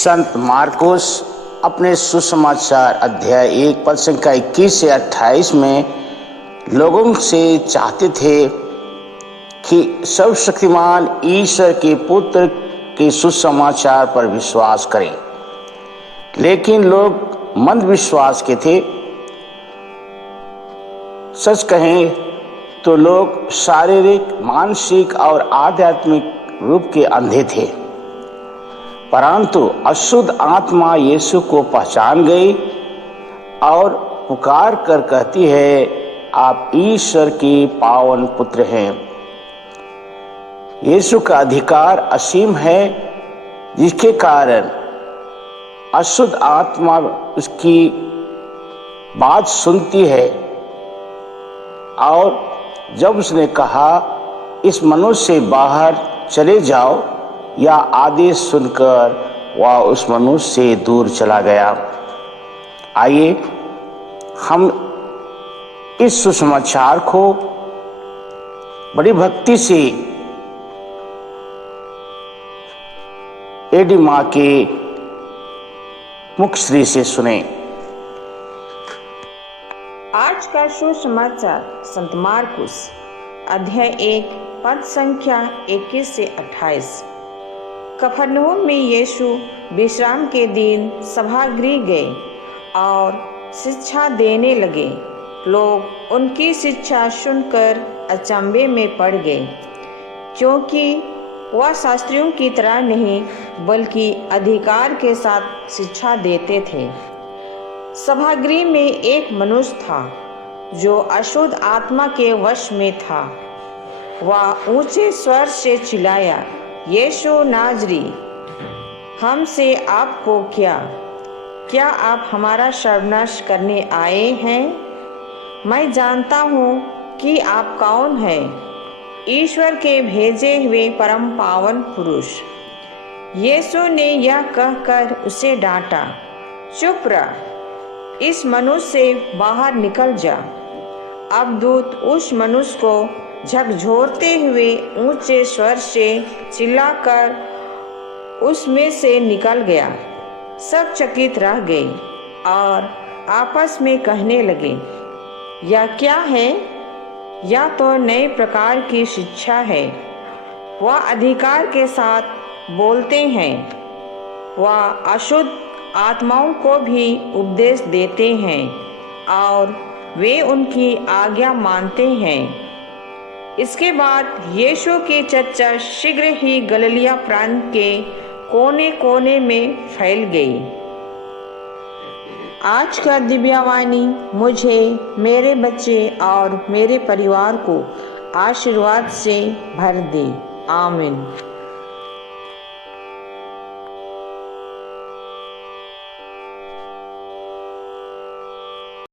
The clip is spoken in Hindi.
संत मार्कुस अपने सुसमाचार अध्याय 1 पद संख्या 21 से 28 में लोगों से चाहते थे कि सर्वशक्तिमान ईश्वर के पुत्र के सुसमाचार पर विश्वास करें, लेकिन लोग मंद विश्वास के थे। सच कहें तो लोग शारीरिक, मानसिक और आध्यात्मिक रूप के अंधे थे। परंतु अशुद्ध आत्मा यीशु को पहचान गई और पुकार कर कहती है, आप ईश्वर के पावन पुत्र हैं। यीशु का अधिकार असीम है, जिसके कारण अशुद्ध आत्मा उसकी बात सुनती है। और जब उसने कहा, इस मनुष्य से बाहर चले जाओ, या आदेश सुनकर वह उस मनुष्य से दूर चला गया। आइए हम इस सुसमाचार को बड़ी भक्ति से एडी माँ के मुख श्री से सुने। आज का सुसमाचार संत मार्कुस अध्याय 1 पद संख्या 21 से 28। कफरनहूम में यीशु विश्राम के दिन सभागृह गए और शिक्षा देने लगे। लोग उनकी शिक्षा सुनकर अचंभे में पड़ गए, क्योंकि वह शास्त्रियों की तरह नहीं बल्कि अधिकार के साथ शिक्षा देते थे। सभागृह में एक मनुष्य था जो अशुद्ध आत्मा के वश में था। वह ऊंचे स्वर से चिल्लाया, यीशु नाजरी, हमसे आपको क्या आप हमारा सर्वनाश करने आए हैं? मैं जानता हूँ कि आप कौन हैं, ईश्वर के भेजे हुए परम पावन पुरुष। यीशु ने यह कहकर उसे डांटा, चुप रह, इस मनुष्य से बाहर निकल जा। अब दूत उस मनुष्य को झकझोरते हुए ऊंचे स्वर से चिल्लाकर उसमें से निकल गया। सब चकित रह गए और आपस में कहने लगे, यह क्या है? यह तो नए प्रकार की शिक्षा है। वह अधिकार के साथ बोलते हैं। वह अशुद्ध आत्माओं को भी उपदेश देते हैं और वे उनकी आज्ञा मानते हैं। इसके बाद यीशु की चर्चा शीघ्र ही गलीलिया प्रांत के कोने कोने में फैल गई। आज का दिव्यवाणी मुझे, मेरे बच्चे और मेरे परिवार को आशीर्वाद से भर दे। आमीन।